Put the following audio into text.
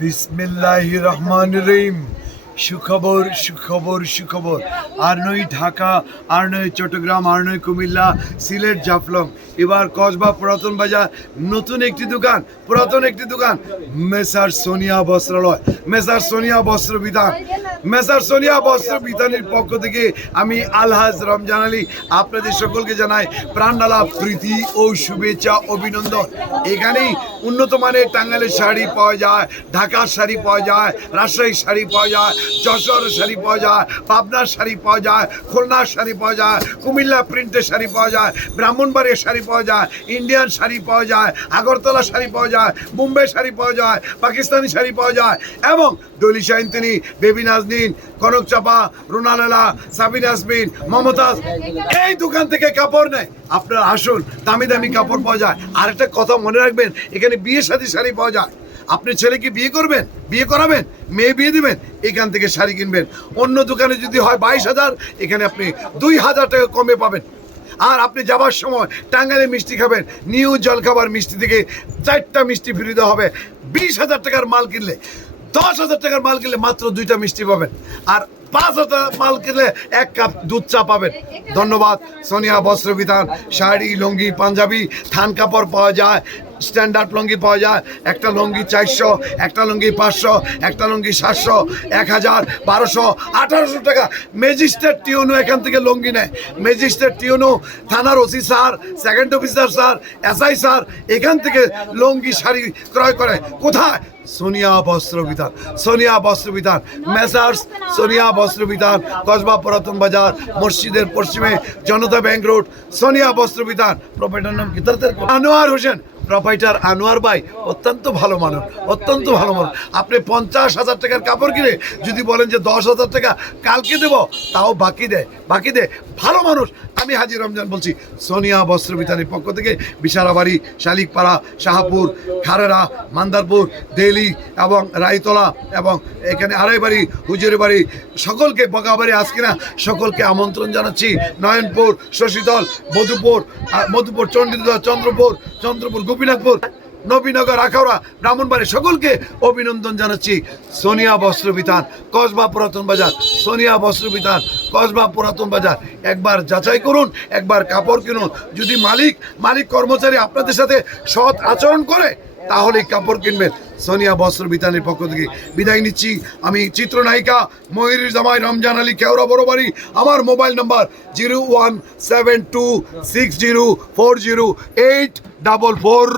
বিসমিল্লাহ রহমান রহিম সুখবর সুখবর সুখবর। আর নয় ঢাকা, আর নয় চট্টগ্রাম, আর নয় কুমিল্লা, সিলেট, জাফলং। এবার কসবা পুরাতন বাজার, নতুন একটি দোকান, পুরাতন একটি দোকান, মেসার সোনিয়া বস্ত্রালয়। মেসার সোনিয়া বস্ত্র বিধান মেসার সোনিয়া বস্ত্র বিধানের পক্ষ থেকে আমি আলহাজ রমজান আলী আপনাদের সকলকে জানাই প্রাণডালা প্রীতি ও শুভেচ্ছা অভিনন্দন এখানেই উন্নত মানের টাঙ্গালের শাড়ি পাওয়া যায় ঢাকার শাড়ি পাওয়া যায় রাজশাহীর শাড়ি পাওয়া যায় যশোরের শাড়ি পাওয়া যায় পাবনার শাড়ি পাওয়া যায় খুলনার শাড়ি পাওয়া যায় কুমিল্লা প্রিন্টের শাড়ি পাওয়া যায় ব্রাহ্মণবাড়ির শাড়ি পাওয়া যায় ইন্ডিয়ান শাড়ি পাওয়া যায় আগরতলা শাড়ি পাওয়া যায় মুম্বাই শাড়ি পাওয়া যায় পাকিস্তানি শাড়ি পাওয়া যায় এবং ডলি শাইনতিনি বেবি নাজনীন কনক চাপা রুনালালা সাবিন আসমিন, মমতাজ। এই দোকান থেকে কাপড় নেয়। আপনারা আসুন, দামি দামি কাপড় পাওয়া যায়। আর একটা কথা মনে রাখবেন, এখানে বিয়ে শাদী শাড়ি পাওয়া যায়। আপনি ছেলেকে বিয়ে করবেন, বিয়ে করাবেন, মেয়ে বিয়ে দেবেন, এখান থেকে শাড়ি কিনবেন। অন্য দোকানে যদি হয় বাইশ হাজার, এখানে আপনি দুই হাজার টাকা কমে পাবেন। আর আপনি যাবার সময় টাঙ্গালে মিষ্টি খাবেন, নিউ জলখাবার মিষ্টি থেকে চারটা মিষ্টি ফ্রি দেওয়া হবে। বিশ হাজার টাকার মাল কিনলে। দশ হাজার টাকার মাল কিনলে মাত্র দুইটা মিষ্টি পাবেন। আর পাঁচ হাজার মাল কিনলে এক কাপ দুধ চা পাবেন। ধন্যবাদ। সোনিয়া বস্ত্র বিধান, শাড়ি, লুঙ্গি, পাঞ্জাবি, থান কাপড় পাওয়া যায়। স্ট্যান্ডার্ড লুঙ্গি পাওয়া যায়। একটা লুঙ্গি চারশো, একটা লুঙ্গি পাঁচশো, একটা লুঙ্গি সাতশো, এক হাজার, বারোশো, আঠারোশো টাকা। ম্যাজিস্ট্রেট টিউনও এখান থেকে লুঙ্গি নেয়। ম্যাজিস্ট্রেট টিউনও থানার OC sir second officer sir, SI sir, এখান থেকে লুঙ্গি শাড়ি ক্রয় করে। কোথায়? সোনিয়া বস্ত্র বিধান সোনিয়া বস্ত্র বিধান মেসার্স, সোনিয়া বস্ত্র বিধান কসবা পুরাতন বাজার, মসজিদের পশ্চিমে জনতা ব্যাংক রোড সোনিয়া বস্ত্র বিধান প্রোপাইটার নাম কি? আনোয়ার হোসেন প্রোপাইটার আনোয়ার ভাই, অত্যন্ত ভালো মানুষ, অত্যন্ত ভালো মানুষ। আপনি পঞ্চাশ হাজার টাকার কাপড় কিনে যদি বলেন যে দশ হাজার টাকা কালকে দেব, তাও বাকি দেয় বাকি দেয়। ভালো মানুষ। আমি হাজি রমজান বলছি, সোনিয়া বস্ত্র বিতানের পক্ষ থেকে বিশারাবাড়ি, শালিকপাড়া, শাহপুর, খারেরা, মান্দারপুর দেলি এবং রায়তলা এবং এখানে আড়াইবাড়ি হুজুরের বাড়ি সকলকে বগাবাড়ি আজকিনা সকলকে আমন্ত্রণ জানাচ্ছি। নয়নপুর শশীদল মধুপুর মধুপুর, চণ্ডীদল, চন্দ্রপুর চন্দ্রপুর গোপীনাথপুর, নবীনগর, আখাউড়া, ব্রাহ্মণবাড়ি সকলকে অভিনন্দন জানাচ্ছি। সোনিয়া বস্ত্র বিধান কসবা পুরাতন বাজার। সোনিয়া বস্ত্র বিধান কসবা পুরাতন বাজার। একবার যাচাই করুন, একবার কাপড় কিনুন। যদি মালিক মালিক কর্মচারী আপনাদের সাথে সৎ আচরণ করে তাহলে কাপড় কিনবেন সোনিয়া বস্ত্র বিতানের পক্ষ থেকে। বিদায় নিচ্ছি। আমি চিত্রনায়িকা ময়ূরীর জামাই রমজান আলী বড় বাড়ি আমার mobile number zero one seven two six zero four zero eight double four.